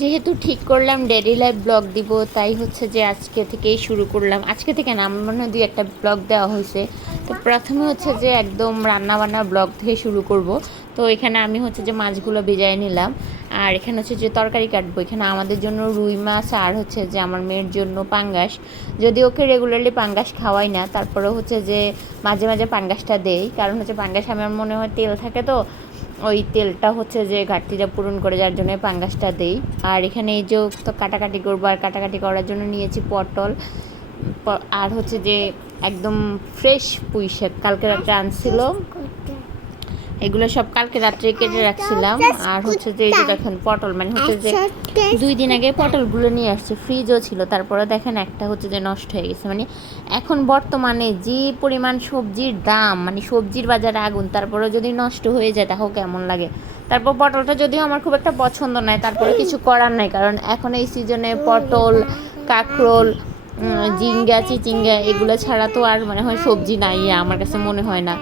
যেহেতু ঠিক করলাম ডেলি লাইফ ব্লগ দিব, তাই হচ্ছে যে আজকে থেকেই শুরু করলাম। আজকে থেকে না আমার মনে দুই একটা ব্লগ দেওয়া হয়েছে। তো প্রথমে হচ্ছে যে একদম রান্না বান্না ব্লগ থেকে শুরু করব। তো এখানে আমি হচ্ছে যে মাছগুলো ভিজাই নিলাম। আর এখানে হচ্ছে যে তরকারি কাটবো। এখানে আমাদের জন্য রুই মাছ আর হচ্ছে যে আমার মেয়ের জন্য পাঙ্গাস। যদি ওকে রেগুলারলি পাঙ্গাস খাওয়াই না তারপরে হচ্ছে যে মাঝে মাঝে পাঙ্গাসটা দেই। কারণ হচ্ছে পাঙ্গাস আমার মনে হয় তেল থাকে তো ওই তেলটা হচ্ছে যে ঘাটতিটা পূরণ করে, যার জন্য পাঙ্গাসটা দেই। আর এখানে এই যে তো কাটাকাটি করব, আর কাটাকাটি করার জন্য নিয়েছি পটল। আর হচ্ছে যে একদম ফ্রেশ পুঁইশাক। কালকে রাত্রে আনছিল। এগুলো সব কালকে রাত্রে কেটে রাখছিলাম। আর হচ্ছে যে এই যে দেখেন পটল মানে হচ্ছে যে দুই দিন আগে পটলগুলো নিয়ে আসছে ফ্রিজও ছিল তারপরে দেখেন একটা হচ্ছে যে নষ্ট হয়ে গেছে। মানে এখন বর্তমানে যে পরিমাণ সবজির দাম মানে সবজির বাজারে আগুন তারপরে যদি নষ্ট হয়ে যায় তাহলে কেমন লাগে? তারপর পটলটা যদিও আমার খুব একটা পছন্দ নয় তারপরে কিছু করার নাই কারণ এখন এই সিজনে পটল কাঁকরোল জিঙ্গা চিচিঙ্গা এগুলো ছাড়া তো আর মানে হয় সবজি নাই আমার কাছে মনে হয় না।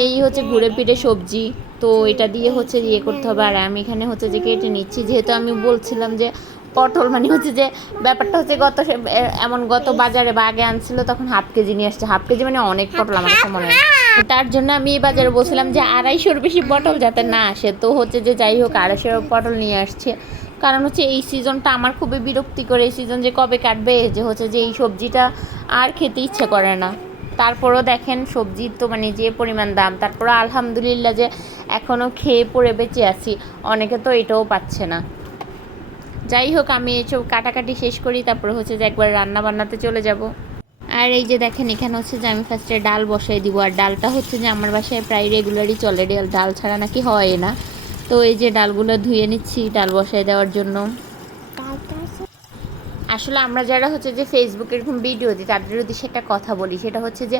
এই হচ্ছে ঘুরে ফিরে সবজি। তো এটা দিয়ে হচ্ছে ইয়ে করতে হবে। আর আমি এখানে হচ্ছে যে কেটে নিচ্ছি। যেহেতু আমি বলছিলাম যে পটল মানে হচ্ছে যে ব্যাপারটা হচ্ছে গত এমন গত বাজারে বা আগে আনছিল, তখন হাফ কেজি নিয়ে আসছে। হাফ কেজি মানে অনেক পটল আমার কাছে মনে হয়। তার জন্য আমি এই বাজারে বলছিলাম যে আড়াইশোর বেশি পটল যাতে না আসে। তো হচ্ছে যে যাই হোক আড়াইশো পটল নিয়ে আসছে। কারণ হচ্ছে এই সিজনটা আমার খুবই বিরক্তি করে এই সিজন যে কবে কাটবে, যে হচ্ছে যে এই সবজিটা আর খেতে ইচ্ছে করে না। তারপরও দেখেন সবজির তো মানে যে পরিমাণ দাম, তারপরও আলহামদুলিল্লাহ যে এখনও খেয়ে পড়ে বেঁচে আছি, অনেকে তো এটাও পাচ্ছে না। যাই হোক, আমি এসব কাটাকাটি শেষ করি, তারপরে হচ্ছে যে একবার রান্না বান্নাতে চলে যাব। আর এই যে দেখেন, এখানে হচ্ছে যে আমি ফার্স্টে ডাল বসাই দিব, আর ডালটা হচ্ছে যে আমার বাসায় প্রায় রেগুলারই চলে, ডাল ডাল ছাড়া নাকি হয় না। তো এই যে ডালগুলো ধুয়ে নিচ্ছি, ডাল বসাই দেওয়ার জন্য। আসলে আমরা যারা হচ্ছে যে ফেসবুকে এরকম ভিডিও দিই, তাদের যদি সেটা কথা বলি, সেটা হচ্ছে যে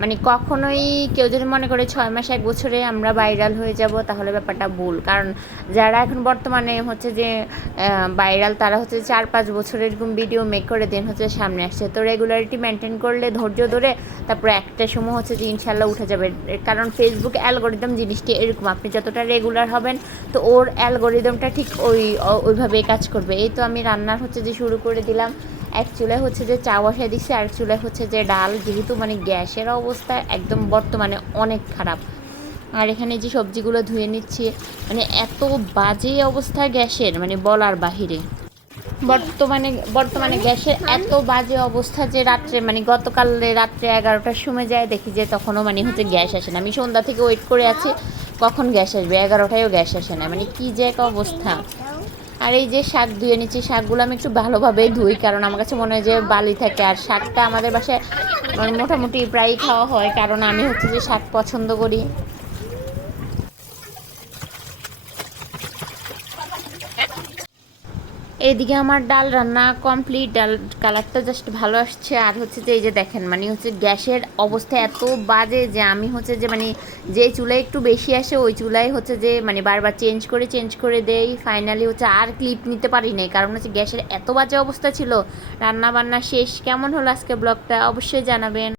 মানে কখনোই কেউ যদি মনে করে ছয় মাস, এক বছরে আমরা ভাইরাল হয়ে যাব, তাহলে ব্যাপারটা ভুল। কারণ যারা এখন বর্তমানে হচ্ছে যে ভাইরাল তারা হচ্ছে চার, পাঁচ বছর এরকম ভিডিও মেক করে দেন, হচ্ছে সামনে আসছে। তো রেগুলারিটি মেনটেন করলে, ধৈর্য ধরে তারপরে একটা সময় হচ্ছে যে ইনশাল্লাহ উঠে যাবে। কারণ ফেসবুক অ্যালগোরিদম জিনিসটি এরকম, আপনি যতটা রেগুলার হবেন, তো ওর অ্যালগোরিদমটা ঠিক ওই ওইভাবেই কাজ করবে। এই তো আমি রান্নার হচ্ছে যে শুরু করে দিলাম। এক চুলায় হচ্ছে যে চা বসায় দিচ্ছি আর চুলায় হচ্ছে যে ডাল। যেহেতু মানে গ্যাসের অবস্থা একদম বর্তমানে অনেক খারাপ। আর এখানে যে সবজিগুলো ধুয়ে নিচ্ছি মানে এত বাজে অবস্থা গ্যাসের মানে বলার বাহিরে। বর্তমানে বর্তমানে গ্যাসের এত বাজে অবস্থা যে রাত্রে মানে গতকাল রাত্রে এগারোটার সময় যায় দেখি যে তখনও মানে হচ্ছে গ্যাস আসে না। আমি সন্ধ্যা থেকে ওয়েট করে আছি, কখন গ্যাস আসবে? এগারোটায়ও গ্যাস আসে না। মানে কি যে এক অবস্থা। আর এই যে শাক ধুয়ে নিচ্ছি, শাকগুলো আমি একটু ভালোভাবেই ধুই, কারণ আমার কাছে মনে হয় যে বালি থাকে। আর শাকটা আমাদের বাসায় মোটামুটি প্রায়ই খাওয়া হয়, কারণ আমি হচ্ছে যে শাক পছন্দ করি। এইদিকে আমার ডাল রান্না কমপ্লিট ডাল কালারটা জাস্ট ভালো আসছে। আর হচ্ছে যে এই যে দেখেন মানে হচ্ছে গ্যাসের অবস্থা এত বাজে যে আমি হচ্ছে যে মানে যে চুলায় একটু বেশি আসে, ওই চুলায় হচ্ছে যে মানে বারবার চেঞ্জ করে চেঞ্জ করে দেই। ফাইনালি হচ্ছে আর ক্লিপ নিতে পারি নাই, কারণ হচ্ছে গ্যাসের এত বাজে অবস্থা ছিল। রান্না বান্না শেষ। কেমন হলো আজকে ব্লগটা অবশ্যই জানাবেন।